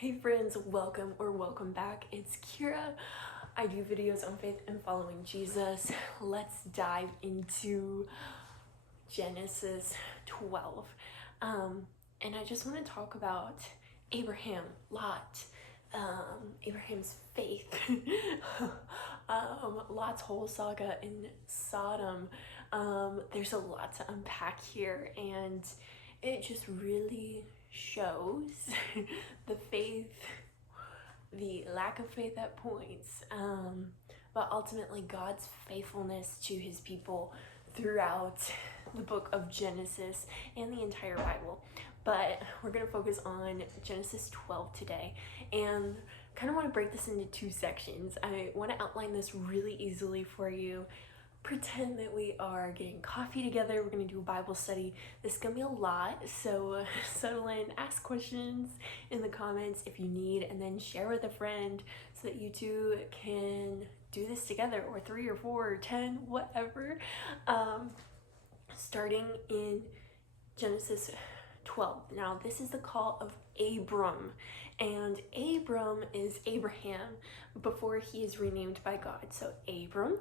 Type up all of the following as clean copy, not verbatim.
Hey friends, welcome back. It's Kira. I do videos on faith and following Jesus. Let's dive into Genesis 12. And I just want to talk about Abraham, Lot, Abraham's faith, Lot's whole saga in Sodom. There's a lot to unpack here, and it just really shows the faith, the lack of faith at points, but ultimately God's faithfulness to his people throughout the book of Genesis and the entire Bible. But we're going to focus on Genesis 12 today, and kind of want to break this into two sections. I want to outline this really easily for you. Pretend that we are getting coffee together. We're going to do a Bible study. This is going to be a lot, so settle in, ask questions in the comments if you need, and then share with a friend so that you two can do this together, or 3 or 4 or 10, whatever. Starting in Genesis 12. Now, this is the call of Abram, and Abram is Abraham before he is renamed by God. So Abram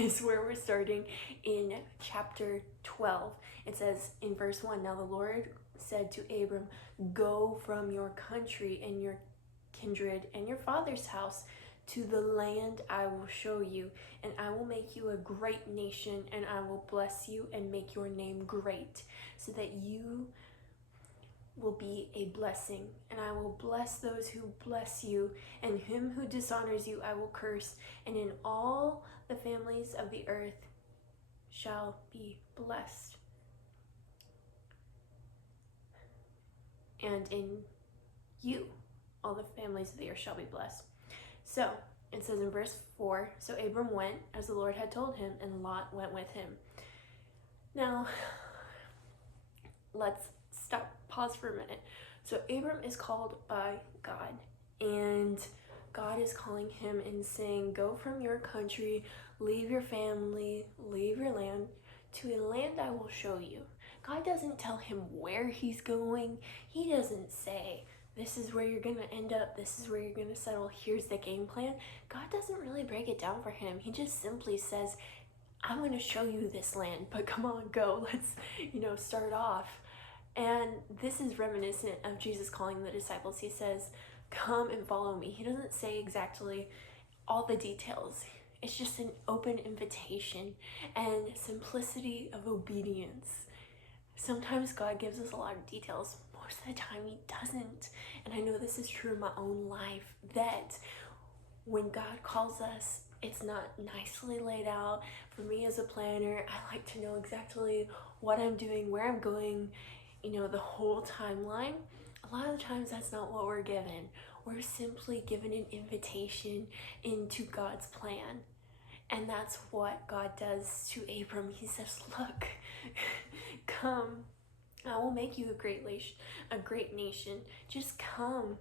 is where we're starting in chapter 12. It says in verse 1, "Now the Lord said to Abram, go from your country and your kindred and your father's house to the land I will show you, and I will make you a great nation, and I will bless you and make your name great, so that you will be a blessing, and I will bless those who bless you, and him who dishonors you I will curse, and in all the families of the earth shall be blessed. And in you all the families of the earth shall be blessed." So it says in verse 4, "So Abram went as the Lord had told him, and Lot went with him." Now, let's pause for a minute. So Abram is called by God, and God is calling him and saying, go from your country, leave your family, leave your land, to a land I will show you. God doesn't tell him where he's going. He doesn't say, this is where you're going to end up, this is where you're going to settle, here's the game plan. God doesn't really break it down for him. He just simply says, I'm going to show you this land, but come on, go. Let's, start off. And this is reminiscent of Jesus calling the disciples. He says, come and follow me. He doesn't say exactly all the details. It's just an open invitation and simplicity of obedience. Sometimes God gives us a lot of details. Most of the time he doesn't. And I know this is true in my own life, that when God calls us, it's not nicely laid out. For me as a planner, I like to know exactly what I'm doing, where I'm going, the whole timeline. A lot of the times that's not what we're given. We're simply given an invitation into God's plan. And that's what God does to Abram. He says, look, come, I will make you a great nation. Just come,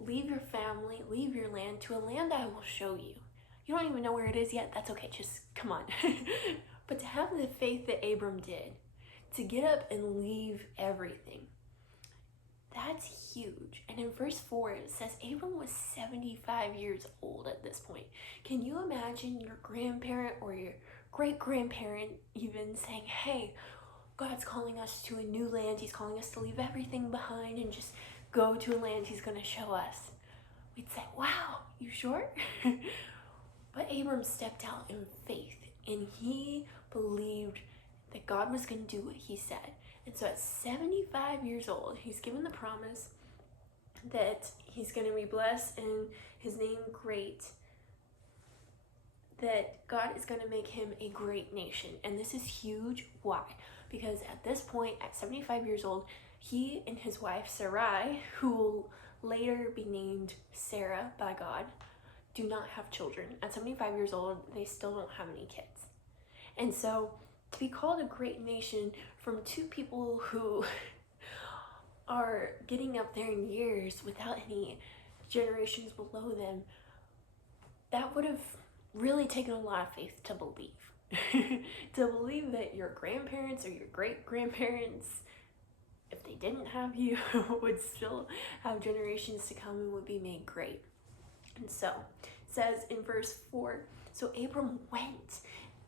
leave your family, leave your land, to a land I will show you. You don't even know where it is yet, that's okay, just come on. But to have the faith that Abram did, to get up and leave everything, that's huge. And in verse 4, it says Abram was 75 years old at this point. Can you imagine your grandparent or your great-grandparent even saying, hey, God's calling us to a new land. He's calling us to leave everything behind and just go to a land he's going to show us. We'd say, wow, you sure? But Abram stepped out in faith, and he believed that God was going to do what he said. And so at 75 years old, he's given the promise that he's going to be blessed and his name great, that God is going to make him a great nation. And this is huge. Why? Because at this point, at 75 years old, he and his wife Sarai, who will later be named Sarah by God, do not have children. At 75 years old, they still don't have any kids. And so to be called a great nation from two people who are getting up there in years without any generations below them, that would have really taken a lot of faith to believe. To believe that your grandparents or your great-grandparents if they didn't have you, would still have generations to come and would be made great. And so it says in verse 4, so Abram went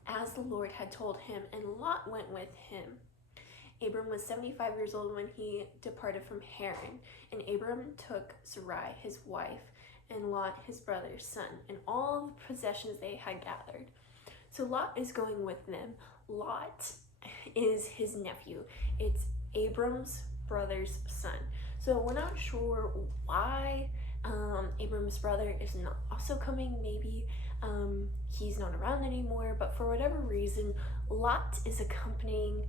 as the Lord had told him, and Lot went with him. Abram was 75 years old when he departed from Haran, and Abram took Sarai his wife, and Lot his brother's son, and all the possessions they had gathered. So Lot is going with them. Lot is his nephew. It's Abram's brother's son. So we're not sure why Abram's brother is not also coming. Maybe he's not around anymore, but for whatever reason, Lot is accompanying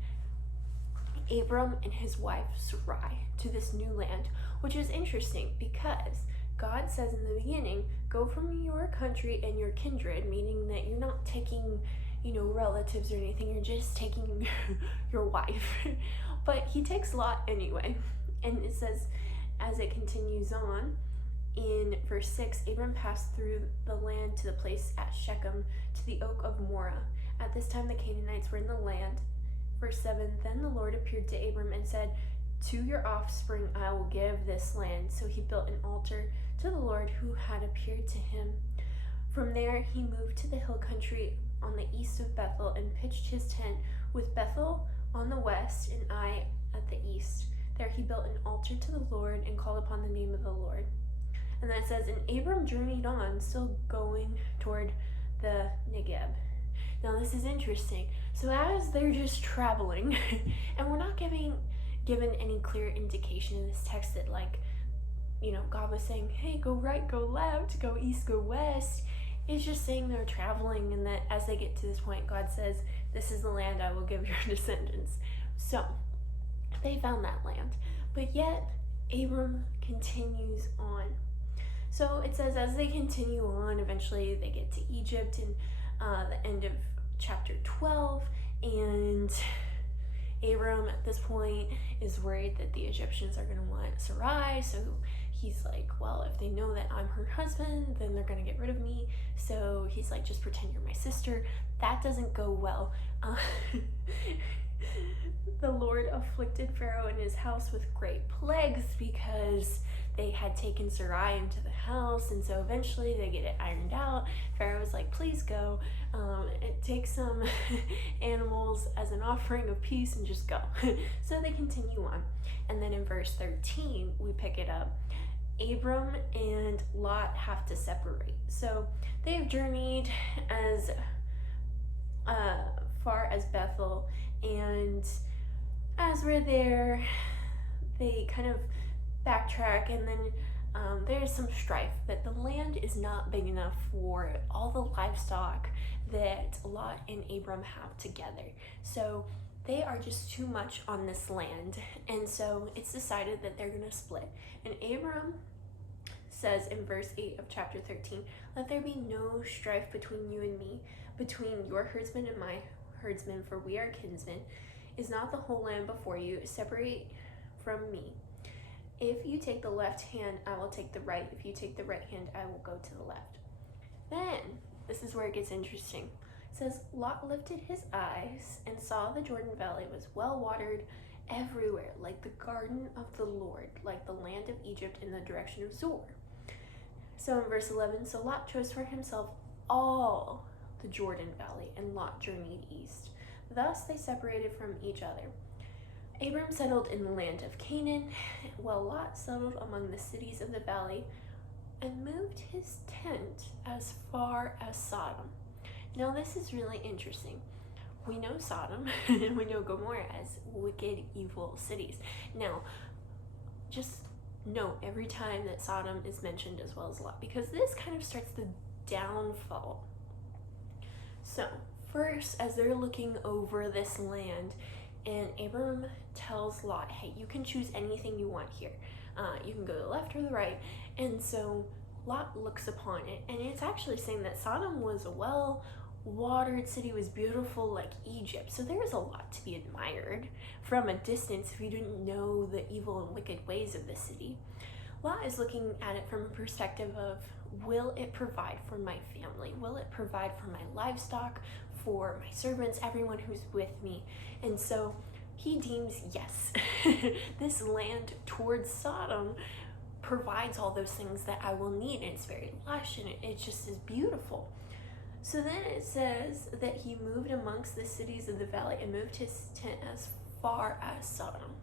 Abram and his wife Sarai to this new land, which is interesting because God says in the beginning, go from your country and your kindred, meaning that you're not taking, relatives or anything, you're just taking your wife. But he takes Lot anyway. And it says, as it continues on, in verse 6, Abram passed through the land to the place at Shechem, to the oak of Morah. At this time the Canaanites were in the land. Verse 7, then the Lord appeared to Abram and said, to your offspring I will give this land. So he built an altar to the Lord who had appeared to him. From there he moved to the hill country on the east of Bethel and pitched his tent with Bethel on the west and Ai at the east. There he built an altar to the Lord and called upon the name of the Lord. And then it says, and Abram journeyed on, still going toward the Negeb. Now this is interesting. So as they're just traveling, and we're not given any clear indication in this text that God was saying, hey, go right, go left, go east, go west. It's just saying they're traveling, and that as they get to this point, God says, this is the land I will give your descendants. So they found that land, but yet Abram continues on. So it says as they continue on, eventually they get to Egypt in the end of chapter 12, and Abram at this point is worried that the Egyptians are going to want Sarai, so he's like, well, if they know that I'm her husband, then they're going to get rid of me. So he's like, just pretend you're my sister. That doesn't go well. The Lord afflicted Pharaoh and his house with great plagues because they had taken Sarai into the house, and so eventually they get it ironed out. Pharaoh was like, please go, take some animals as an offering of peace and just go. So they continue on. And then in verse 13, we pick it up. Abram and Lot have to separate. So they've journeyed as far as Bethel, and as we're there, they kind of backtrack, and then there's some strife that the land is not big enough for all the livestock that Lot and Abram have together. So they are just too much on this land, and so it's decided that they're going to split. And Abram says in verse 8 of chapter 13, let there be no strife between you and me, between your herdsmen and my herdsmen, for we are kinsmen. Is not the whole land before you? Separate from me. If you take the left hand, I will take the right. If you take the right hand, I will go to the left. Then, this is where it gets interesting. It says, Lot lifted his eyes and saw the Jordan Valley was well watered everywhere, like the garden of the Lord, like the land of Egypt in the direction of Zoar. So in verse 11, so Lot chose for himself all the Jordan Valley, and Lot journeyed east. Thus they separated from each other. Abram settled in the land of Canaan, while Lot settled among the cities of the valley and moved his tent as far as Sodom. Now this is really interesting. We know Sodom and we know Gomorrah as wicked, evil cities. Now, just note every time that Sodom is mentioned as well as Lot, because this kind of starts the downfall. So first, as they're looking over this land, and Abram tells Lot, hey, you can choose anything you want here. You can go to the left or the right. And so Lot looks upon it, and it's actually saying that Sodom was a well-watered city, was beautiful like Egypt. So there is a lot to be admired from a distance if you didn't know the evil and wicked ways of the city. Lot is looking at it from a perspective of, will it provide for my family? Will it provide for my livestock, for my servants, everyone who's with me? And so he deems, yes, this land towards Sodom provides all those things that I will need, and it's very lush, and it just is beautiful. So then it says that he moved amongst the cities of the valley and moved his tent as far as Sodom.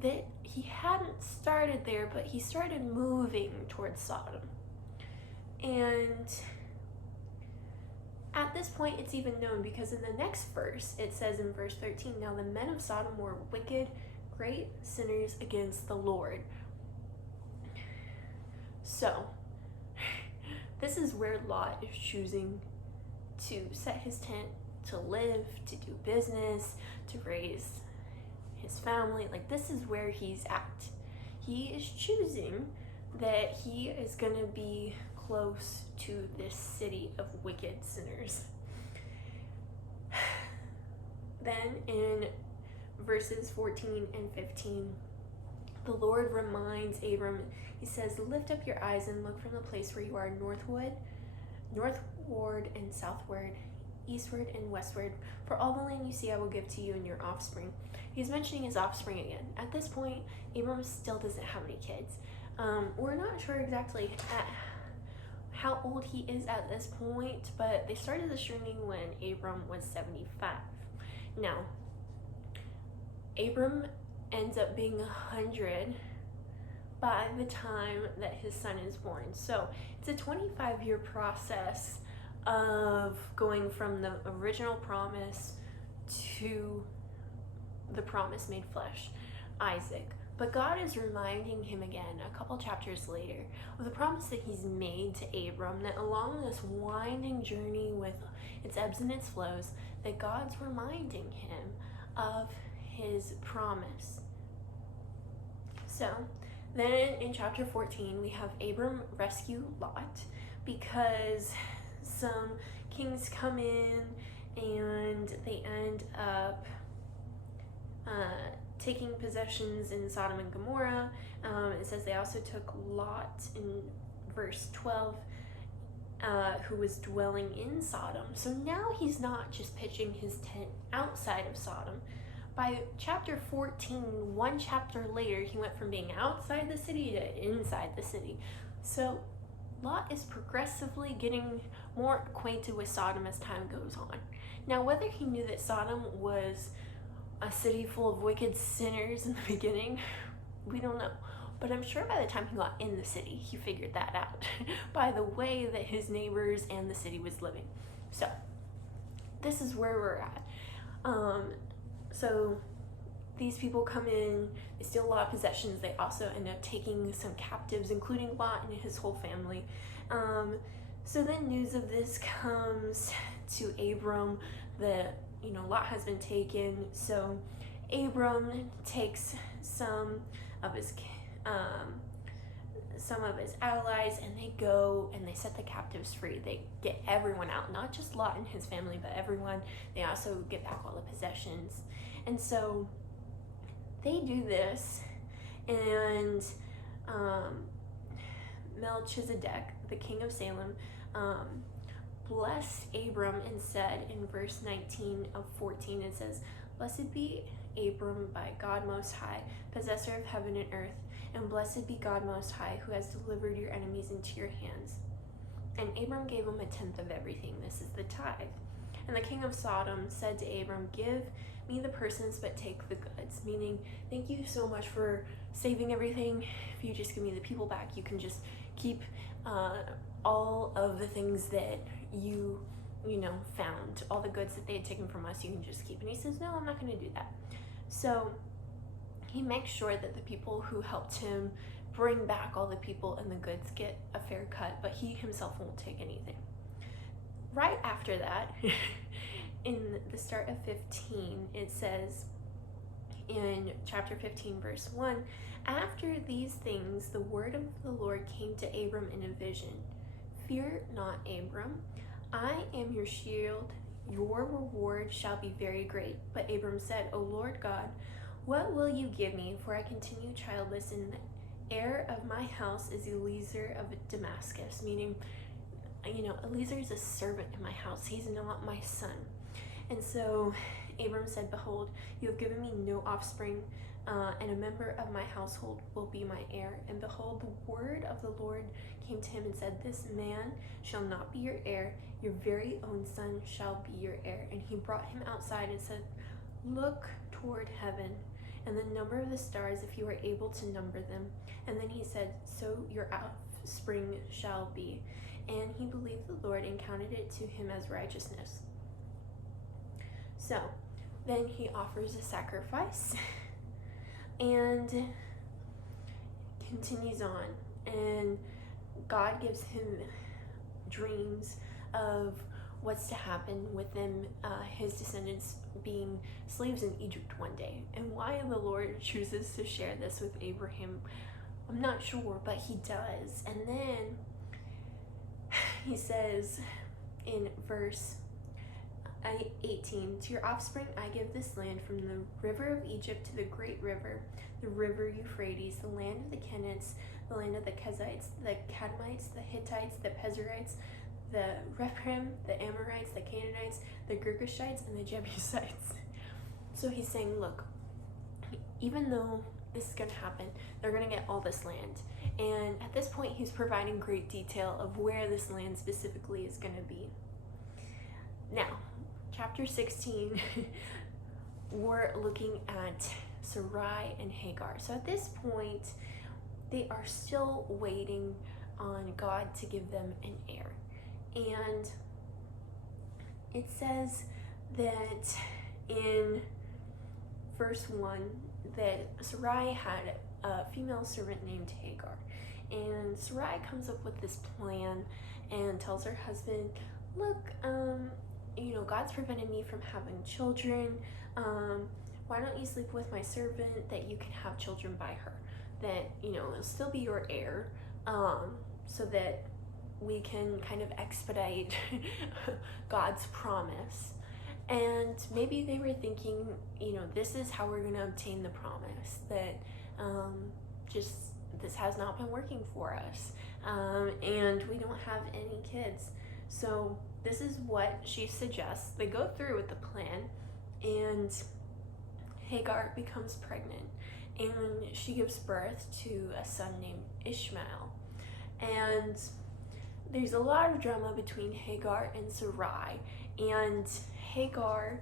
That he hadn't started there, but he started moving towards Sodom. And at this point, it's even known because in the next verse, it says in verse 13, now the men of Sodom were wicked, great sinners against the Lord. So, this is where Lot is choosing to set his tent, to live, to do business, to raise his family. Like, this is where he's at. He is choosing that he is going to be close to this city of wicked sinners. Then in verses 14 and 15, the Lord reminds Abram, he says, lift up your eyes and look from the place where you are northward and southward, eastward and westward. For all the land you see I will give to you and your offspring. He's mentioning his offspring again. At this point, Abram still doesn't have any kids. We're not sure exactly how old he is at this point, but they started this journey when Abram was 75. Now, Abram ends up being 100 by the time that his son is born. So it's a 25-year process of going from the original promise to the promise made flesh, Isaac. But God is reminding him again, a couple chapters later, of the promise that he's made to Abram, that along this winding journey with its ebbs and its flows, that God's reminding him of his promise. So then in chapter 14, we have Abram rescue Lot because some kings come in and they end up taking possessions in Sodom and Gomorrah. It says they also took Lot in verse 12, who was dwelling in Sodom. So now he's not just pitching his tent outside of Sodom. By chapter 14, one chapter later, he went from being outside the city to inside the city. So Lot is progressively getting more acquainted with Sodom as time goes on. Now, whether he knew that Sodom was a city full of wicked sinners in the beginning, we don't know. But I'm sure by the time he got in the city, he figured that out by the way that his neighbors and the city was living. So this is where we're at. So these people come in, they steal a lot of possessions. They also end up taking some captives, including Lot and his whole family. So then news of this comes to Abram that, Lot has been taken. So Abram takes some of his allies, and they go and they set the captives free. They get everyone out, not just Lot and his family, but everyone. They also get back all the possessions. And so they do this, and Melchizedek, the king of Salem, blessed Abram and said in verse 19 of 14, it says, blessed be Abram by God Most High, possessor of heaven and earth, and blessed be God Most High, who has delivered your enemies into your hands. And Abram gave him 1/10 of everything. This is the tithe. And the king of Sodom said to Abram, give me the persons, but take the goods. Meaning, thank you so much for saving everything. If you just give me the people back, you can just keep all of the things that you found. All the goods that they had taken from us, you can just keep. And he says, no, I'm not going to do that. So he makes sure that the people who helped him bring back all the people and the goods get a fair cut, but he himself won't take anything. Right after that, in the start of 15, it says in chapter 15, verse 1, after these things, the word of the Lord came to Abram in a vision. Fear not, Abram. I am your shield. Your reward shall be very great. But Abram said, O Lord God, what will you give me? For I continue childless, and the heir of my house is Eliezer of Damascus. Meaning, Eliezer is a servant in my house. He's not my son. And so Abram said, "Behold, you have given me no offspring, and a member of my household will be my heir. And behold, the word of the Lord came to him and said, This man shall not be your heir, your very own son shall be your heir." And he brought him outside and said, "Look toward heaven and the number of the stars, if you are able to number them." And then he said, "So your offspring shall be." And he believed the Lord and counted it to him as righteousness. So then he offers a sacrifice and continues on. And God gives him dreams of what's to happen with them, his descendants being slaves in Egypt one day. And why the Lord chooses to share this with Abraham, I'm not sure, but he does. And then he says in verse 18, "To your offspring I give this land, from the river of Egypt to the great river, the river Euphrates, the land of the Kenites, the land of the Kezites, the Kadmonites, the Hittites, the Pezerites, the Rephaim, the Amorites, the Canaanites, the Girgashites, and the Jebusites." So he's saying, look, even though this is going to happen, they're going to get all this land. And at this point, he's providing great detail of where this land specifically is going to be. Now, chapter 16, we're looking at Sarai and Hagar. So at this point, they are still waiting on God to give them an heir. And it says that in verse 1 that Sarai had a female servant named Hagar. And Sarai comes up with this plan and tells her husband, "Look, God's prevented me from having children. Why don't you sleep with my servant that you can have children by her? That, it'll still be your heir, so that we can kind of expedite God's promise." And maybe they were thinking, this is how we're going to obtain the promise, that this has not been working for us, and we don't have any kids. So this is what she suggests. They go through with the plan, and Hagar becomes pregnant, and she gives birth to a son named Ishmael. And there's a lot of drama between Hagar and Sarai, and Hagar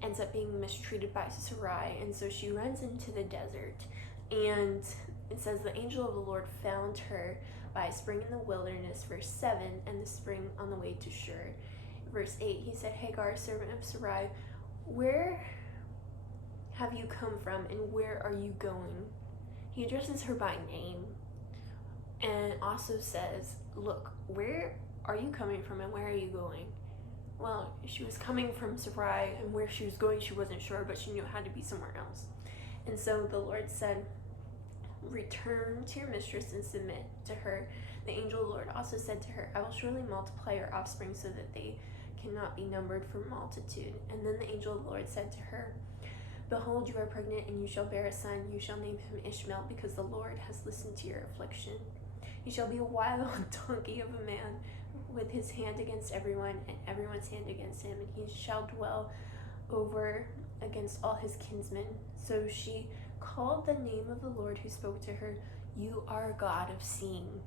ends up being mistreated by Sarai, and so she runs into the desert. And it says the angel of the Lord found her by a spring in the wilderness, verse 7, and the spring on the way to Shur. Verse 8, he said, "Hagar, servant of Sarai, where have you come from, and where are you going?" He addresses her by name, and also says, "Look, where are you coming from, and where are you going?" Well, she was coming from Sarai, and where she was going she wasn't sure, but she knew it had to be somewhere else. And so the Lord said, "Return to your mistress and submit to her." The angel of the Lord also said to her, "I will surely multiply your offspring so that they cannot be numbered for multitude." And then the angel of the Lord said to her, "Behold, you are pregnant, and you shall bear a son. You shall name him Ishmael, because the Lord has listened to your affliction. He shall be a wild donkey of a man, with his hand against everyone, and everyone's hand against him, and he shall dwell over against all his kinsmen." So she called the name of the Lord who spoke to her, "You are a God of seeing,"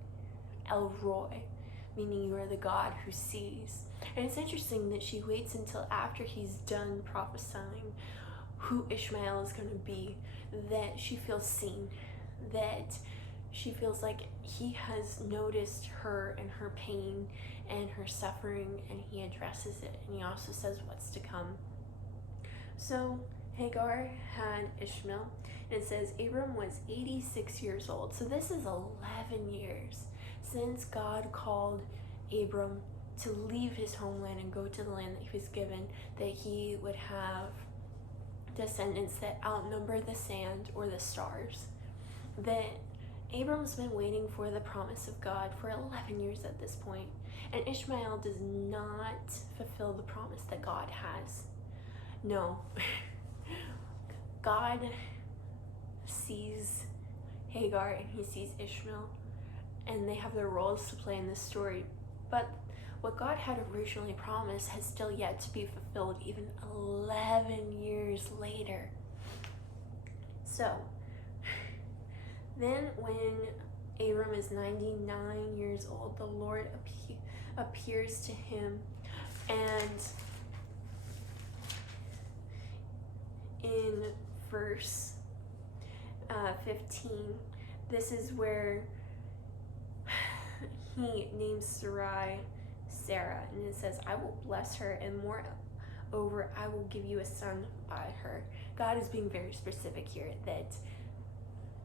El Roi, meaning you are the God who sees. And it's interesting that she waits until after he's done prophesying who Ishmael is going to be, that she feels seen, that she feels like he has noticed her and her pain and her suffering, and he addresses it, and he also says what's to come. So Hagar had Ishmael, and it says Abram was 86 years old. So this is 11 years since God called Abram to leave his homeland and go to the land that he was given, that he would have descendants that outnumber the sand or the stars. That Abram's been waiting for the promise of God for 11 years at this point, and Ishmael does not fulfill the promise that God has. No. God sees Hagar and he sees Ishmael, and they have their roles to play in this story. But what God had originally promised has still yet to be fulfilled, even 11 years later. So, then when Abram is 99 years old, the Lord appears to him, and in verse 15, this is where he names Sarai Sarah, and it says, I will bless her, and moreover, I will give you a son by her. God is being very specific here that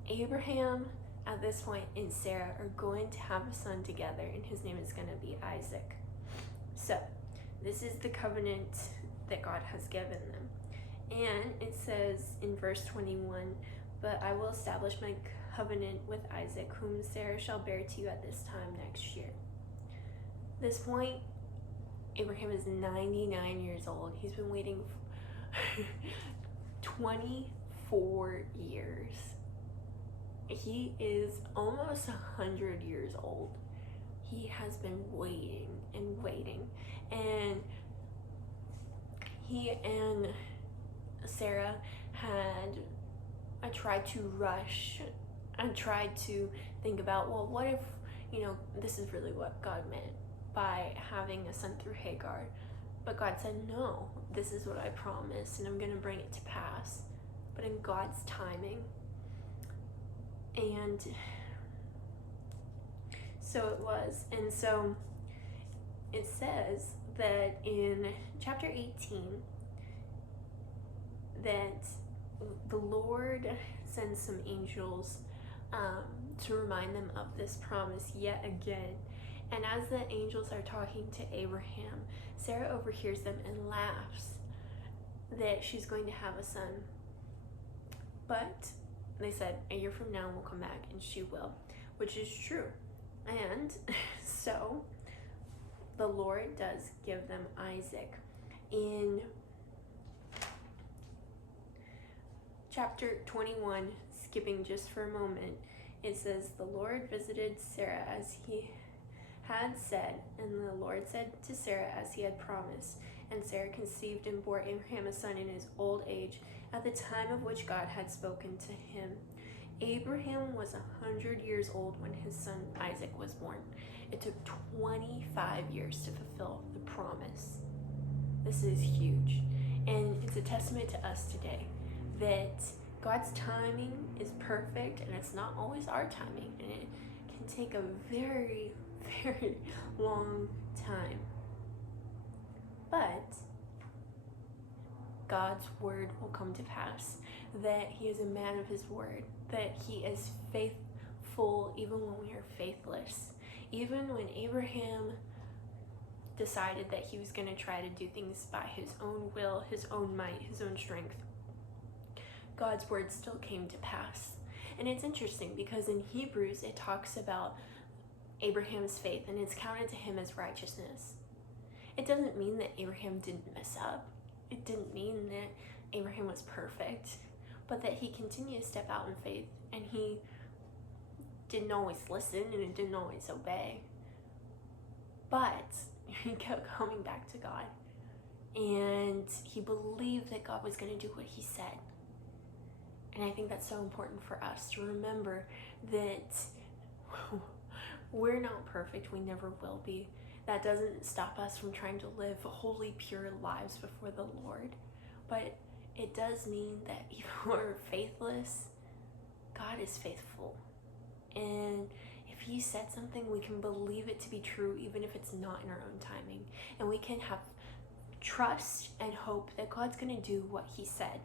Abraham at this point and Sarah are going to have a son together, and his name is going to be Isaac. So this is the covenant that God has given them. And it says in verse 21, but I will establish my covenant with Isaac, whom Sarah shall bear to you at this time next year. This point, Abraham is 99 years old. He's been waiting 24 years. He is almost 100 years old. He has been waiting and waiting. And he and Sarah had tried to rush and tried to think about, well, what if, this is really what God meant by having a son through Hagar. But God said, no, this is what I promised, and I'm going to bring it to pass, but in God's timing. And so it was. And so it says that in chapter 18 that the Lord sends some angels to remind them of this promise yet again. And as the angels are talking to Abraham, Sarah overhears them and laughs that she's going to have a son. But they said, a year from now we'll come back, and she will, which is true. And so the Lord does give them Isaac. In chapter 21, skipping just for a moment, it says, the Lord visited Sarah as he had said, and the Lord said to Sarah as he had promised. And Sarah conceived and bore Abraham a son in his old age, at the time of which God had spoken to him. Abraham was 100 years old when his son Isaac was born. It took 25 years to fulfill the promise. This is huge. And it's a testament to us today that God's timing is perfect, and it's not always our timing, and it can take a very, very long time. But God's word will come to pass, that he is a man of his word, that he is faithful even when we are faithless. Even when Abraham decided that he was going to try to do things by his own will, his own might, his own strength, God's word still came to pass. And it's interesting because in Hebrews it talks about Abraham's faith, and it's counted to him as righteousness. It doesn't mean that Abraham didn't mess up. It didn't mean that Abraham was perfect, but that he continued to step out in faith, and he didn't always listen and it didn't always obey. But he kept coming back to God, and he believed that God was going to do what he said. And I think that's so important for us to remember that we're not perfect. We never will be. That doesn't stop us from trying to live holy, pure lives before the Lord. But it does mean that even when we're faithless, God is faithful. And if he said something, we can believe it to be true, even if it's not in our own timing. And we can have trust and hope that God's going to do what he said.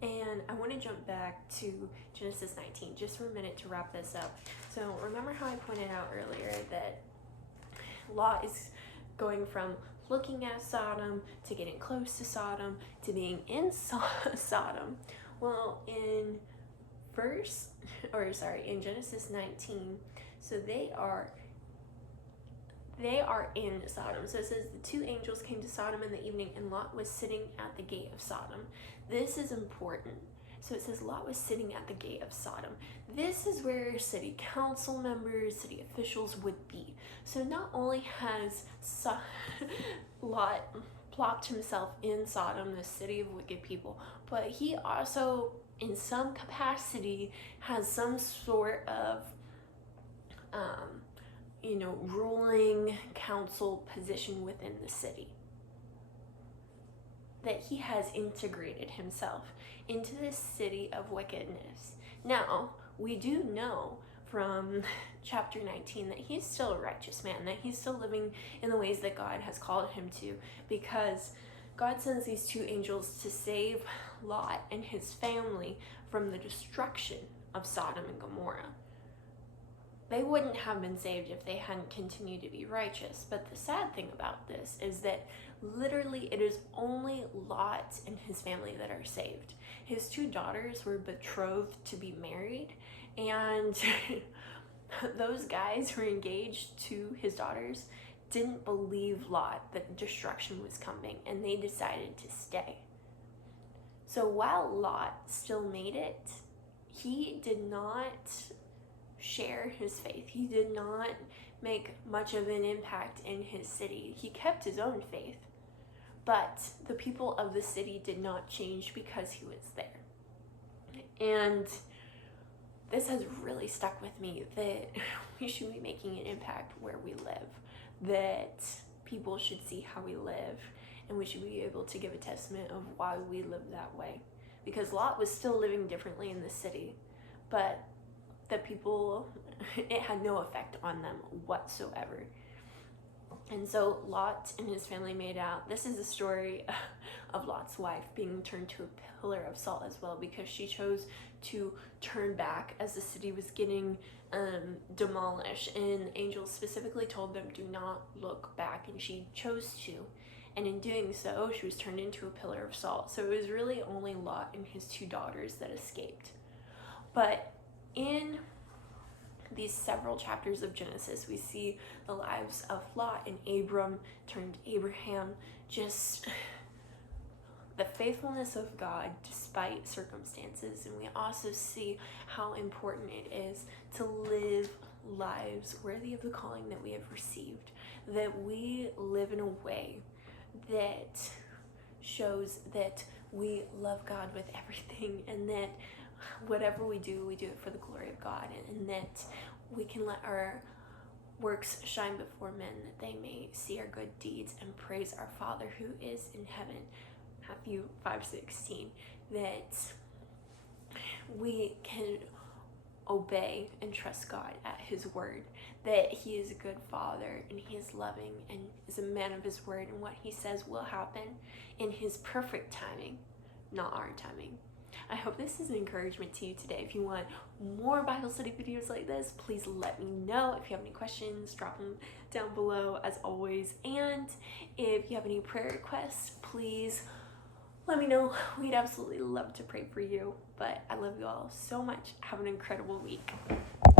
And I want to jump back to Genesis 19 just for a minute to wrap this up. So remember how I pointed out earlier that Lot is going from looking at Sodom to getting close to Sodom to being in Sodom. Well, in Genesis 19, so they are in Sodom. So it says the two angels came to Sodom in the evening, and Lot was sitting at the gate of Sodom. This is important So it says Lot was sitting at the gate of Sodom. This is where city council members, city officials would be. So not only has Lot plopped himself in Sodom, the city of wicked people, but he also, in some capacity, has some sort of ruling council position within the city. That he has integrated himself into this city of wickedness. Now, we do know from chapter 19 that he's still a righteous man, that he's still living in the ways that God has called him to, because God sends these two angels to save Lot and his family from the destruction of Sodom and Gomorrah. They wouldn't have been saved if they hadn't continued to be righteous. But the sad thing about this is that literally it is only Lot and his family that are saved. His two daughters were betrothed to be married, and those guys who were engaged to his daughters didn't believe Lot that destruction was coming, and they decided to stay. So while Lot still made it, he did not share his faith. He did not make much of an impact in his city. He kept his own faith, but the people of the city did not change because he was there. And this has really stuck with me, that we should be making an impact where we live, that people should see how we live, and we should be able to give a testament of why we live that way. Because Lot was still living differently in the city, but the people, it had no effect on them whatsoever. And so Lot and his family made out. This is a story of Lot's wife being turned to a pillar of salt as well, because she chose to turn back as the city was getting demolished. And angels specifically told them, do not look back. And she chose to. And in doing so, she was turned into a pillar of salt. So it was really only Lot and his two daughters that escaped. But in these several chapters of Genesis, we see the lives of Lot and Abram turned Abraham, just the faithfulness of God despite circumstances. And we also see how important it is to live lives worthy of the calling that we have received, that we live in a way that shows that we love God with everything, and that whatever we do it for the glory of God, and that we can let our works shine before men, that they may see our good deeds and praise our Father who is in heaven. Matthew 5:16, that we can obey and trust God at his word, that he is a good father and he is loving and is a man of his word, and what he says will happen in his perfect timing, not our timing. I hope this is an encouragement to you today. If you want more Bible study videos like this, please let me know. If you have any questions, drop them down below as always. And if you have any prayer requests, please let me know. We'd absolutely love to pray for you. But I love you all so much. Have an incredible week.